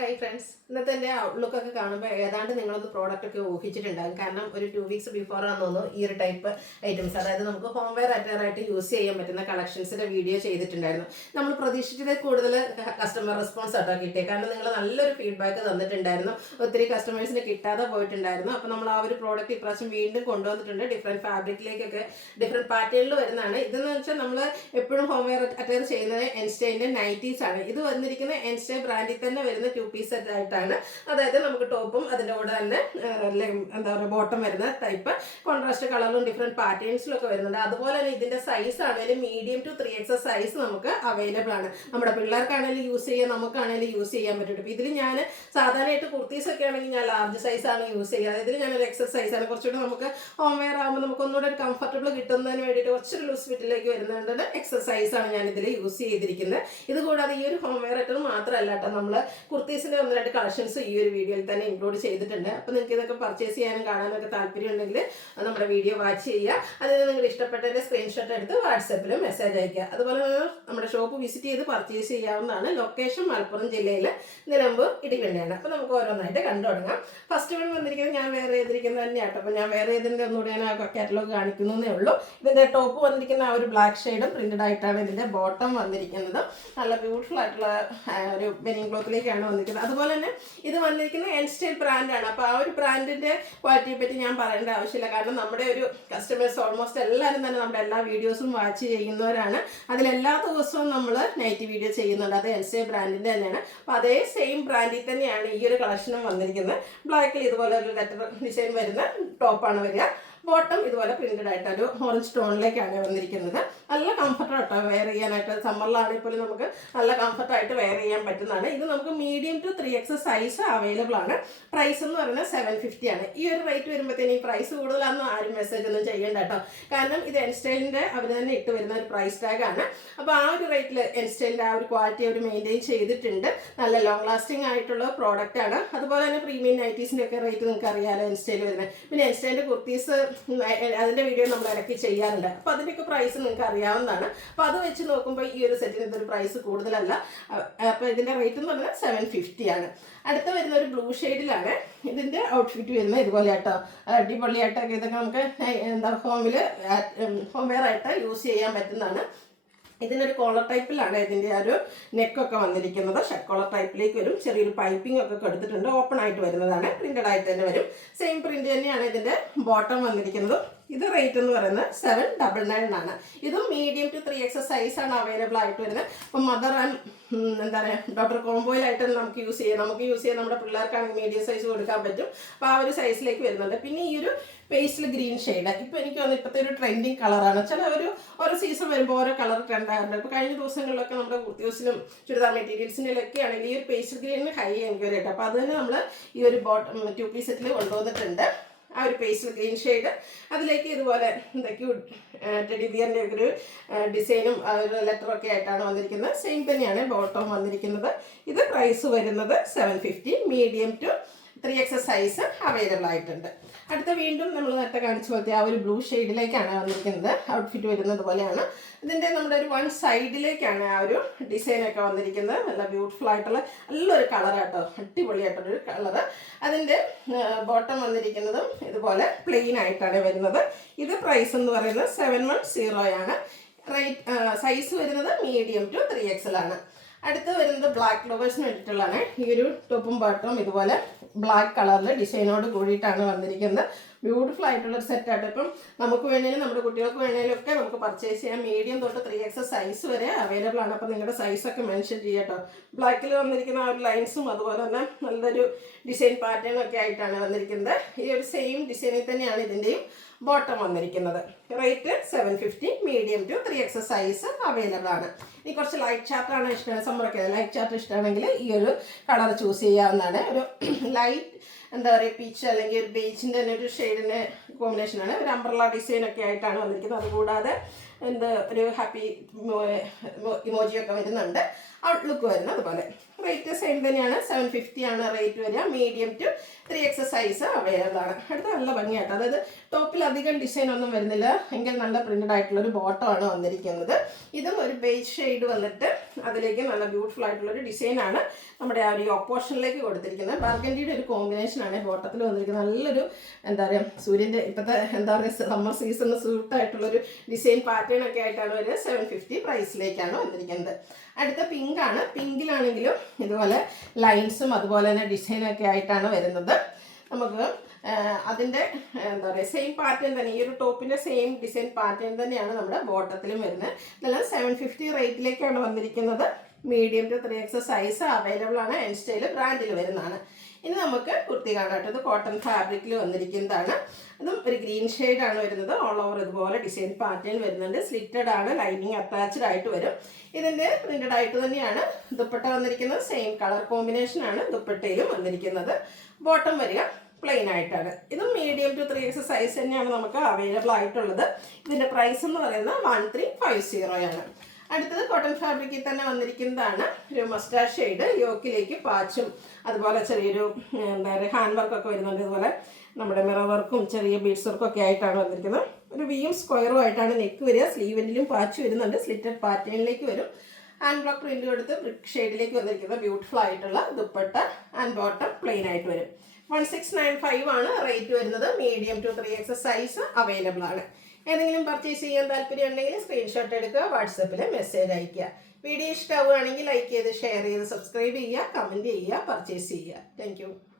Hi friends, ഇന്നത്തെ എൻ്റെ ഔട്ട്ലുക്കൊക്കെ കാണുമ്പോൾ ഏതാണ്ട് നിങ്ങളൊന്ന് പ്രോഡക്റ്റൊക്കെ ഊഹിച്ചിട്ടുണ്ടാകും. കാരണം ഒരു 2 വീക്സ് ബിഫോർ ആണെന്ന് തോന്നുന്നു ഈ ഒരു ടൈപ്പ് ഐറ്റംസ്, അതായത് നമുക്ക് ഹോം വെയർ അറ്റയറായിട്ട് യൂസ് ചെയ്യാൻ പറ്റുന്ന കളക്ഷൻസിൻ്റെ വീഡിയോ ചെയ്തിട്ടുണ്ടായിരുന്നു. നമ്മൾ പ്രതീക്ഷിച്ചതിൽ കൂടുതൽ കസ്റ്റമർ റെസ്പോൺസ് ആട്ടോ കിട്ടിയത്. കാരണം നിങ്ങൾ നല്ലൊരു ഫീഡ്ബാക്ക് തന്നിട്ടുണ്ടായിരുന്നു. ഒത്തിരി കസ്റ്റമേഴ്സിന് കിട്ടാതെ പോയിട്ടുണ്ടായിരുന്നു. അപ്പോൾ നമ്മൾ ആ ഒരു പ്രോഡക്റ്റ് ഇപ്രാവശ്യം വീണ്ടും കൊണ്ടുവന്നിട്ടുണ്ട്. ഡിഫറെൻറ്റ് ഫാബ്രിക്കിലേക്കൊക്കെ ഡിഫറെൻറ്റ് പാറ്റേണിൽ വരുന്നതാണ്. ഇതെന്ന് വെച്ചാൽ നമ്മൾ എപ്പോഴും ഹോം വെയർ അറ്റയർ ചെയ്യുന്നത് എൻസ്റ്റൈൻ്റെ നൈറ്റീസ് ആണ്. ഇത് വന്നിരിക്കുന്ന എൻസ്റ്റൈ ബ്രാൻഡിൽ തന്നെ വരുന്ന 2 പീസ് സെറ്റ് ആയിട്ടാണ്. അതായത് നമുക്ക് ടോപ്പും അതിൻ്റെ കൂടെ തന്നെ എന്താ പറയുക ബോട്ടം വരുന്ന ടൈപ്പ് കോൺട്രാസ്റ്റ് കളറിലും ഡിഫറെൻറ്റ് പാറ്റേൺസിലും ഒക്കെ വരുന്നുണ്ട്. അതുപോലെ തന്നെ ഇതിൻ്റെ സൈസ് ആണെങ്കിലും മീഡിയം ടു 3XL സൈസ് നമുക്ക് അവൈലബിൾ ആണ്. നമ്മുടെ പിള്ളേർക്കാണെങ്കിലും യൂസ് ചെയ്യാം, നമുക്കാണെങ്കിലും യൂസ് ചെയ്യാൻ പറ്റും. ഇതിൽ ഞാൻ സാധാരണയായിട്ട് കുർത്തീസ് ഒക്കെ ആണെങ്കിൽ ഞാൻ ലാർജ് സൈസാണ് യൂസ് ചെയ്യുക. ഇതിൽ ഞാനൊരു എക്സൽ സൈസാണ്. കുറച്ചുകൂടി നമുക്ക് ഹോം വെയർ ആകുമ്പോൾ നമുക്ക് ഒന്നുകൂടെ ഒരു കംഫർട്ടബിൾ കിട്ടുന്നതിന് വേണ്ടിയിട്ട് കുറച്ചൊരു ലൂസ് ഫിറ്റിലേക്ക് വരുന്നുണ്ട്. എക്സൽ സൈസാണ് ഞാൻ ഇതിൽ യൂസ് ചെയ്തിരിക്കുന്നത്. ഇതുകൂടാതെ ഈ ഒരു ഹോം വെയർ ആയിട്ട് മാത്രമല്ല കേട്ടോ, നമ്മൾ കുർത്തീസിൻ്റെ 1-2 കളക്ഷൻസ് ഈ ഒരു വീഡിയോയിൽ തന്നെ ഇൻക്ലൂഡ് ചെയ്തിട്ടുണ്ട്. അപ്പോൾ നിങ്ങൾക്ക് ഇതൊക്കെ പർച്ചേസ് ചെയ്യാനും കാണാനൊക്കെ താല്പര്യം ഉണ്ടെങ്കിൽ നമ്മുടെ വീഡിയോ വാച്ച് ചെയ്യുക. അതിന് നിങ്ങൾ ഇഷ്ടപ്പെട്ടതിൻ്റെ സ്ക്രീൻഷോട്ട് എടുത്ത് വാട്സാപ്പിൽ മെസ്സേജ് അയയ്ക്കുക. അതുപോലെ നമ്മുടെ ഷോപ്പ് വിസിറ്റ് ചെയ്ത് പർച്ചേസ് ചെയ്യാവുന്നതാണ്. ലൊക്കേഷൻ മലപ്പുറം ജില്ലയിൽ നിലമ്പൂർ ഇടിവണ്ണയാണ്. അപ്പോൾ നമുക്ക് ഓരോന്നായിട്ട് കണ്ടു തുടങ്ങാം. ഫസ്റ്റ് വൺ വന്നിരിക്കുന്നത് ഞാൻ വെയർ ചെയ്തിരിക്കുന്നത് തന്നെയാട്ടോ. അപ്പോൾ ഞാൻ വെയർ ചെയ്തതിൻ്റെ ഒന്നുകൂടെ ഞാൻ കാറ്റലോഗ് കാണിക്കുന്നതേ ഉള്ളൂ. ഇതിൻ്റെ ടോപ്പ് വന്നിരിക്കുന്ന ആ ഒരു ബ്ലാക്ക് ഷെയ്ഡും പ്രിന്റഡ് ആയിട്ടാണ് ഇതിൻ്റെ ബോട്ടം വന്നിരിക്കുന്നത്. നല്ല ബ്യൂട്ടിഫുൾ ആയിട്ടുള്ള ഒരു ബെനിയൻ ക്ലോത്തിലേക്കാണ് വന്നിരിക്കുന്നത്. അതുപോലെ തന്നെ ഇത് വന്നിരിക്കുന്ന എൻസ്റ്റൈൽ ബ്രാൻഡാണ്. അപ്പോൾ ആ ഒരു ബ്രാൻഡിൻ്റെ ക്വാളിറ്റിയെ പറ്റി ഞാൻ പറയേണ്ട ആവശ്യമില്ല. കാരണം നമ്മുടെ ഒരു കസ്റ്റമേഴ്സ് ഓൾമോസ്റ്റ് എല്ലാവരും തന്നെ നമ്മുടെ എല്ലാ വീഡിയോസും വാച്ച് ചെയ്യുന്നവരാണ്. അതിലെല്ലാ ദിവസവും നമ്മൾ നൈറ്റ് വീഡിയോ ചെയ്യുന്നുണ്ട്. അത് എൻസ്റ്റൈൽ ബ്രാൻഡിൻ്റെ തന്നെയാണ്. അപ്പോൾ അതേ സെയിം ബ്രാൻഡിൽ തന്നെയാണ് ഈ ഒരു കളക്ഷനും വന്നിരിക്കുന്നത്. ബ്ലാക്കിൽ ഇതുപോലെ ഒരു ലെറ്റർ ഡിസൈൻ വരുന്ന ടോപ്പാണ് വരിക. ബോട്ടം ഇതുപോലെ പ്രിന്റഡ് ആയിട്ട് ഒരു ഓറഞ്ച് ടോണിലേക്കാണ് വന്നിരിക്കുന്നത്. നല്ല കംഫർട്ടായിട്ടോ വെയർ ചെയ്യാനായിട്ട്. സമ്മറിലാണെങ്കിൽ പോലും നമുക്ക് നല്ല കംഫർട്ടായിട്ട് വെയർ ചെയ്യാൻ പറ്റുന്നതാണ്. ഇത് നമുക്ക് medium to 3XL size available ആണ്. പ്രൈസ് എന്ന് പറയുന്നത് 750 ആണ്. ഈ ഒരു റേറ്റ് വരുമ്പോഴത്തേന് ഈ പ്രൈസ് കൂടുതലാണെന്ന് ആരും മെസ്സേജ് ഒന്നും ചെയ്യേണ്ട കേട്ടോ. കാരണം ഇത് എൻസ്റ്റൈലിൻ്റെ അവർ തന്നെ ഇട്ട് വരുന്ന ഒരു പ്രൈസ് ടാഗാണ്. അപ്പോൾ ആ ഒരു റേറ്റിൽ എൻസ്റ്റൈലിൻ്റെ ആ ഒരു ക്വാളിറ്റി അവർ മെയിൻറ്റെയിൻ ചെയ്തിട്ടുണ്ട്. നല്ല ലോങ് ലാസ്റ്റിംഗ് ആയിട്ടുള്ള പ്രോഡക്റ്റ് ആണ്. അതുപോലെ തന്നെ പ്രീമിയം നൈറ്റീസിൻ്റെ ഒക്കെ റേറ്റ് നിങ്ങൾക്ക് അറിയാമല്ലോ എൻസ്റ്റൈൽ വരുന്നത്. പിന്നെ എൻസ്റ്റൈലിൻ്റെ കുർത്തീസ് അതിൻ്റെ വീഡിയോ നമ്മൾ ഇടയ്ക്ക് ചെയ്യാറുണ്ട്. അപ്പോൾ അതിൻ്റെയൊക്കെ പ്രൈസ് നിങ്ങൾക്ക് അറിയാവുന്നതാണ്. അപ്പോൾ അത് വെച്ച് നോക്കുമ്പോൾ ഈ ഒരു സെറ്റിന് ഇതൊരു പ്രൈസ് കൂടുതലല്ല. അപ്പോൾ ഇതിൻ്റെ റേറ്റ് എന്ന് പറഞ്ഞാൽ 750 ആണ്. അടുത്ത വരുന്ന ഒരു ബ്ലൂ ഷെയ്ഡിലാണ് ഇതിൻ്റെ ഔട്ട്ഫിറ്റ് വരുന്നത്. ഇതുപോലെ ആട്ടോ അടിപൊളിയായിട്ടൊക്കെ ഇതൊക്കെ നമുക്ക് എന്താ ഹോം വെയർ ആയിട്ട് യൂസ് ചെയ്യാൻ പറ്റുന്നതാണ്. ഇതിനൊരു കോളർ ടൈപ്പിലാണ് ഇതിൻ്റെ ആ ഒരു നെക്കൊക്കെ വന്നിരിക്കുന്നത്. ഷർട്ട് കോളർ ടൈപ്പിലേക്ക് വരും. ചെറിയൊരു പൈപ്പിംഗ് ഒക്കെ കൊടുത്തിട്ടുണ്ട്. ഓപ്പൺ ആയിട്ട് വരുന്നതാണ്. പ്രിന്റഡ് ആയിട്ട് തന്നെ വരും. സെയിം പ്രിന്റ് തന്നെയാണ് ഇതിൻ്റെ ബോട്ടം വന്നിരിക്കുന്നത്. ഇത് റേറ്റ് എന്ന് പറയുന്നത് 799 ആണ്. ഇതും മീഡിയം ടു 3XL സൈസാണ് അവൈലബിൾ ആയിട്ട് വരുന്നത്. അപ്പം മദർ ആൻഡ് എന്താ പറയുക ഡോക്ടർ കോംബോയിലായിട്ട് നമുക്ക് യൂസ് ചെയ്യാം. നമ്മുടെ പിള്ളേർക്കാണെങ്കിൽ മീഡിയം സൈസ് കൊടുക്കാൻ പറ്റും. അപ്പോൾ ആ ഒരു സൈസിലേക്ക് വരുന്നുണ്ട്. പിന്നെ ഈ ഒരു പേസ്റ്റൽ ഗ്രീൻ ഷെയ്ഡ് ഇപ്പോൾ എനിക്ക് തോന്നുന്നു ഇപ്പോഴത്തെ ഒരു ട്രെൻഡിങ് കളറാണ്. ചില ഓരോ സീസൺ വരുമ്പോൾ ഓരോ കളർ ട്രെൻഡ് ആകുന്നുണ്ട്. ഇപ്പോൾ കഴിഞ്ഞ ദിവസങ്ങളിലൊക്കെ നമ്മുടെ കുർത്തീസിലും ചുരിദാർ മെറ്റീരിയൽസിനൊക്കെ ആണെങ്കിൽ ഈ ഒരു പേസ്റ്റൽ ഗ്രീനിന് ഹൈ എൻക്വയറി ആയിട്ട്. അപ്പോൾ അത് തന്നെ നമ്മൾ ഈ ഒരു ബോട്ടം 2 പീസ് സെറ്റിൽ കൊണ്ടുവന്നിട്ടുണ്ട്. ആ ഒരു പേസ്റ്റൽ ഗ്രീൻ ഷെയ്ഡ് അതിലേക്ക് ഇതുപോലെ ക്യൂട്ട് ടെഡി ബിയറിൻ്റെ ഒരു ഡിസൈനും ഒരു ലെറ്ററൊക്കെ ആയിട്ടാണ് വന്നിരിക്കുന്നത്. സെയിം തന്നെയാണ് ബോട്ടം വന്നിരിക്കുന്നത്. ഇത് പ്രൈസ് വരുന്നത് 750. Medium to 3XL size available ആയിട്ടുണ്ട്. അടുത്ത വീണ്ടും നമ്മൾ നേരത്തെ കാണിച്ച പോലത്തെ ആ ഒരു ബ്ലൂ ഷെയ്ഡിലേക്കാണ് വന്നിരിക്കുന്നത്. ഔട്ട്ഫിറ്റ് വരുന്നത് പോലെയാണ്. ഇതിൻ്റെ നമ്മുടെ ഒരു 1 സൈഡിലേക്കാണ് ആ ഒരു ഡിസൈനൊക്കെ വന്നിരിക്കുന്നത്. നല്ല ബ്യൂട്ടിഫുൾ ആയിട്ടുള്ള നല്ലൊരു കളറാട്ടോ, അടിപൊളിയായിട്ടൊരു കളറ്. അതിൻ്റെ ബോട്ടം വന്നിരിക്കുന്നതും ഇതുപോലെ പ്ലെയിൻ ആയിട്ടാണ് വരുന്നത്. ഇത് പ്രൈസ് എന്ന് പറയുന്നത് 710 ആണ്. റേറ്റ് സൈസ് വരുന്നത് മീഡിയം ടു 3XL ആണ്. അടുത്ത് വരുന്നത് ബ്ലാക്ക് ലവേഴ്സിന് വേണ്ടിയിട്ടുള്ളതാണ്. ഈ ഒരു ടോപ്പും ബോട്ടവും ഇതുപോലെ ബ്ലാക്ക് കളറിൽ ഡിസൈനോട് കൂടിയിട്ടാണ് വന്നിരിക്കുന്നത്. ബ്യൂട്ടിഫുൾ ആയിട്ടുള്ളൊരു സെറ്റായിട്ട് ഇപ്പം നമുക്ക് വേണേലും നമ്മുടെ കുട്ടികൾക്ക് വേണേലും ഒക്കെ നമുക്ക് പർച്ചേസ് ചെയ്യാം. മീഡിയം തൊട്ട് 3XL സൈസ് വരെ അവൈലബിൾ ആണ്. അപ്പോൾ നിങ്ങളുടെ സൈസൊക്കെ മെൻഷൻ ചെയ്യട്ടോ. ബ്ലാക്കിൽ വന്നിരിക്കുന്ന ആ ഒരു ലൈൻസും അതുപോലെ തന്നെ നല്ലൊരു ഡിസൈൻ പാറ്റേൺ ഒക്കെ ആയിട്ടാണ് വന്നിരിക്കുന്നത്. ഈ ഒരു സെയിം ഡിസൈനിൽ തന്നെയാണ് ഇതിൻ്റെയും ബോട്ടം വന്നിരിക്കുന്നത്. Rate 750. Medium to 3XL size available ആണ്. ഈ കുറച്ച് ലൈറ്റ് ചാർട്ടാണ് ഇഷ്ടം, സമ്മറൊക്കെ ലൈറ്റ് ചാർട്ട് ഇഷ്ടമാണെങ്കിൽ ഈ ഒരു കളർ ചൂസ് ചെയ്യാവുന്നതാണ്. ഒരു ലൈറ്റ് എന്താ പറയുക പീച്ച് അല്ലെങ്കിൽ ഒരു ബേജിൻ്റെ തന്നെ ഒരു ഷെയ്ഡിൻ്റെ കോമ്പിനേഷനാണ്. ഒരു അംബ്രല്ല ഡിസൈനൊക്കെ ആയിട്ടാണ് വന്നിരിക്കുന്നത്. അതുകൂടാതെ ഒരു ഹാപ്പി ഇമോജിയൊക്കെ വരുന്നുണ്ട്. ഔട്ട്ലുക്ക് വരുന്നത് അതുപോലെ. റേറ്റ് സെയിം തന്നെയാണ്, 750 ആണ് റേറ്റ് വരിക. Medium to 3X size available ആണ്. അടുത്ത നല്ല ഭംഗിയായിട്ട്, അതായത് ടോപ്പിൽ അധികം ഡിസൈൻ ഒന്നും വരുന്നില്ല, എങ്കിൽ നല്ല പ്രിന്റഡ് ആയിട്ടുള്ളൊരു ബോട്ടമാണ് വന്നിരിക്കുന്നത്. ഇതും ഒരു ബേജ് ഷെയ്ഡ് വന്നിട്ട് അതിലേക്ക് നല്ല ബ്യൂട്ടിഫുൾ ആയിട്ടുള്ളൊരു ഡിസൈനാണ് നമ്മുടെ ആ ഒരു ഓപ്പോഷനിലേക്ക് കൊടുത്തിരിക്കുന്നത്. ബർഗൻഡിയുടെ ഒരു കോമ്പിനേഷനാണ് ബോട്ടത്തിൽ വന്നിരിക്കുന്നത്. നല്ലൊരു എന്താ പറയുക, സൂര്യൻ്റെ ഇപ്പോഴത്തെ എന്താ പറയുക സമ്മർ സീസണിന് സൂട്ടായിട്ടുള്ളൊരു ഡിസൈൻ പാറ്റേൺ ഒക്കെ ആയിട്ടാണ് ഒരു 750 പ്രൈസിലേക്കാണ് വന്നിരിക്കുന്നത്. അടുത്ത പിങ്ക് ആണ്. പിങ്കിലാണെങ്കിലും ഇതുപോലെ ലൈൻസും അതുപോലെ തന്നെ ഡിസൈനൊക്കെ ആയിട്ടാണ് വരുന്നത്. നമുക്ക് അതിൻ്റെ എന്താ പറയുക സെയിം പാറ്റേൺ തന്നെ, ഈ ഒരു ടോപ്പിൻ്റെ സെയിം ഡിസൈൻ പാറ്റേൺ തന്നെയാണ് നമ്മുടെ ബോട്ടത്തിലും വരുന്നത്. ഇതെല്ലാം 750 റേറ്റിലേക്കാണ് വന്നിരിക്കുന്നത്. Medium to 3X size available ആണ്. എൻ സ്റ്റൈൽ ബ്രാൻഡിൽ വരുന്നതാണ്. ഇനി നമുക്ക് കുർത്തി കാണാം. ഇത് കോട്ടൺ ഫാബ്രിക്കിൽ വന്നിരിക്കുന്നതാണ്. അതും ഒരു ഗ്രീൻ ഷെയ്ഡാണ് വരുന്നത്. ഓൾ ഓവർ ഇതുപോലെ ഡിസൈൻ പാറ്റേൺ വരുന്നുണ്ട്. സ്ലിറ്റഡ് ആണ്, ലൈനിങ് അറ്റാച്ച്ഡ് ആയിട്ട് വരും. ഇതിൻ്റെ പ്രിന്റഡ് ആയിട്ട് തന്നെയാണ് ദുപ്പട്ട വന്നിരിക്കുന്നത്. സെയിം കളർ കോമ്പിനേഷൻ ആണ് ദുപ്പട്ടയിലും വന്നിരിക്കുന്നത്. ബോട്ടം വരിക പ്ലെയിൻ ആയിട്ടാണ്. ഇതും മീഡിയം ടു 3X സൈസ് തന്നെയാണ് നമുക്ക് അവൈലബിൾ ആയിട്ടുള്ളത്. ഇതിൻ്റെ പ്രൈസ് എന്ന് പറയുന്നത് 1350 ആണ്. അടുത്തത് കോട്ടൺ ഫാബ്രിക്കിൽ തന്നെ വന്നിരിക്കുന്നതാണ്. ഒരു മസ്റ്റാർഡ് ഷെയ്ഡ്, യോക്കിലേക്ക് പാച്ചും അതുപോലെ ചെറിയൊരു എന്താ പറയുക ഹാൻഡ് വർക്കൊക്കെ വരുന്നുണ്ട്. ഇതുപോലെ നമ്മുടെ മിറർ വർക്കും ചെറിയ ബീഡ്സ് വർക്കും ഒക്കെ ആയിട്ടാണ് വന്നിരിക്കുന്നത്. ഒരു വിയും സ്ക്വയറും ആയിട്ടാണ് നെക്ക് വരിക. സ്ലീവെൻറ്റിലും പാച്ച് വരുന്നുണ്ട്. സ്ലിറ്റഡ് പാറ്റേണിലേക്ക് വരും. ഹാൻഡ് ബ്ലോക്ക് പ്രിന്റ് കൊടുത്ത് ബ്രിക്ക് ഷെയ്ഡിലേക്ക് വന്നിരിക്കുന്നത് ബ്യൂട്ടിഫുൾ ആയിട്ടുള്ള ദുപ്പട്ട ആൻഡ് ബോട്ടം പ്ലെയിൻ ആയിട്ട് വരും. 1695 ആണ് റേറ്റ് വരുന്നത്. Medium to 3X size available ആണ്. ഏതെങ്കിലും പർച്ചേസ് ചെയ്യാൻ താല്പര്യം ഉണ്ടെങ്കിൽ സ്ക്രീൻഷോട്ട് എടുക്കുക, വാട്സപ്പിൽ മെസ്സേജ് അയയ്ക്കുക. വീഡിയോ ഇഷ്ടമാവുകയാണെങ്കിൽ ലൈക്ക് ചെയ്ത് ഷെയർ ചെയ്ത് സബ്സ്ക്രൈബ് ചെയ്യുക, കമൻറ്റ് ചെയ്യുക, പർച്ചേസ് ചെയ്യുക. താങ്ക്